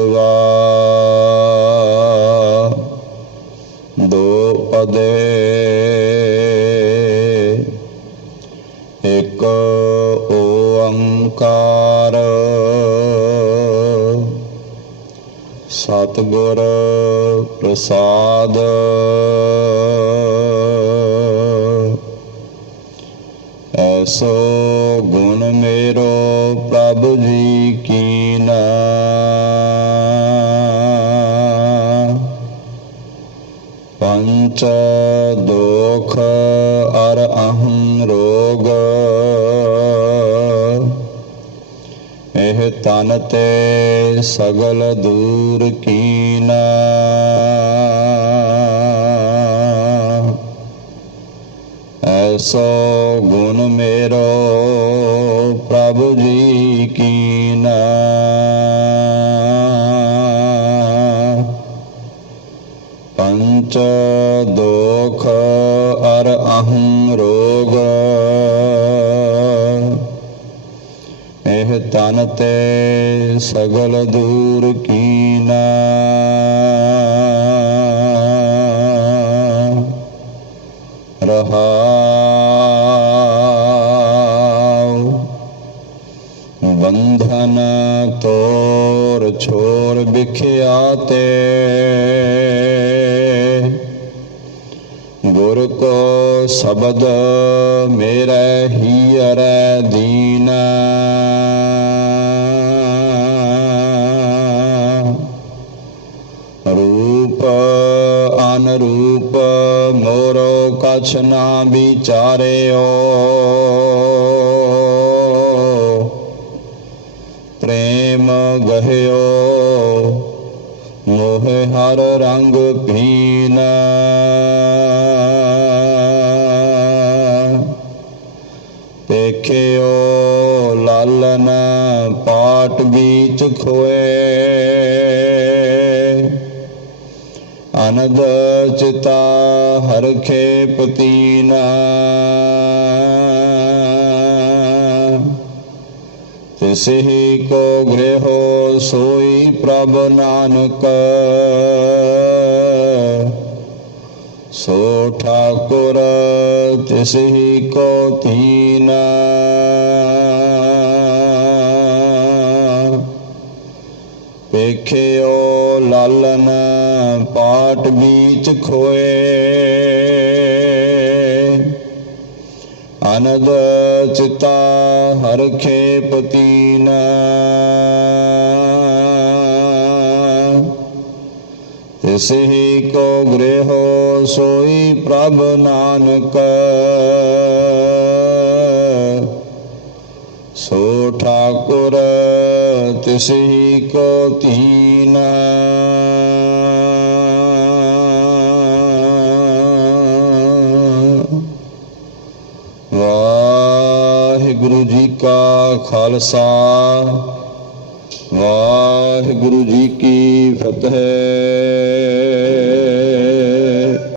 ਪੰਜਵਾ ਦੋ ਪਦੇ ਇੱਕ ਓੰਕਾਰ ਸਤਿਗੁਰ ਪ੍ਰਸਾਦ ਐਸੋ ਗੁਣ ਮੇਰੋ ਪ੍ਰਭ ਜੀ ਕੀ ਚ ਦੋਖ ਅਰ ਅਹੰ ਰੋਗ। ਇਹ ਤਨ ਤੇ ਸਗਲ ਦੂਰ ਕੀਨਾ। ਐਸੋ ਗੁਣ ਮੇਰੋ ਪੰਚ ਦੋਖ ਅਰ ਅਹੰ ਰੋਗ ਇਹ ਤਨ ਤੇ ਸਗਲ ਦੂਰ ਕੀਨਾ ਰਹਾਉ ਬੰਧਨ ਤੋਰ ਛੋਰ ਵਿਖਿਆਤੇ ਗੁਰ ਕੋ ਸ਼ਬਦ ਮੇਰੇ ਹੀਰੈ ਦੀਨਾ। ਰੂਪ ਅਨਰੂਪ ਮੋਰੋ ਕਛ ਨਾ ਵਿਚਾਰਿਓ। ਪ੍ਰੇਮ ਗਹਿਓ, ਮੋਹ ਹਰ ਰੰਗ ਪੀਨਾ। ਦੇਖਿਓ ਲਾਲਨ ਪਾਟ ਵਿੱਚ ਖੋਏ। ਅਨਦ ਚਿਤਾ ਹਰਖੇ ਪਤੀਨਾ ਤਿਸਹੀ ਕੋ ਗ੍ਰਹਿ ਸੋਈ ਪ੍ਰਭ ਨਾਨਕ। ਸੋ ਠਾਕੁਰ ਤਿਸਹੀ ਕੋ ਤੀਨਾ ਵੇਖਿਓ ਲਾਲਨ ਪਾਟ ਵਿੱਚ ਖੋਏ। ਅਨੰਦ ਚਿਤਾ ਹਰਖੇ ਪਤੀਨਾ ਤਿਸਹੀ ਕੋ ਗ੍ਰਹਿ ਸੋਈ ਪ੍ਰਭ ਨਾਨਕ। ਸੋ ਠਾਕੁਰ ਤਿਸਹੀ ਕੋ ਤੀਨਾ ਵਾਹਿਗੁਰੂ ਜੀ ਕਾ ਖਾਲਸਾ। ਵਾਹਿਗੁਰੂ ਜੀ ਕੀ ਫਤਿਹ।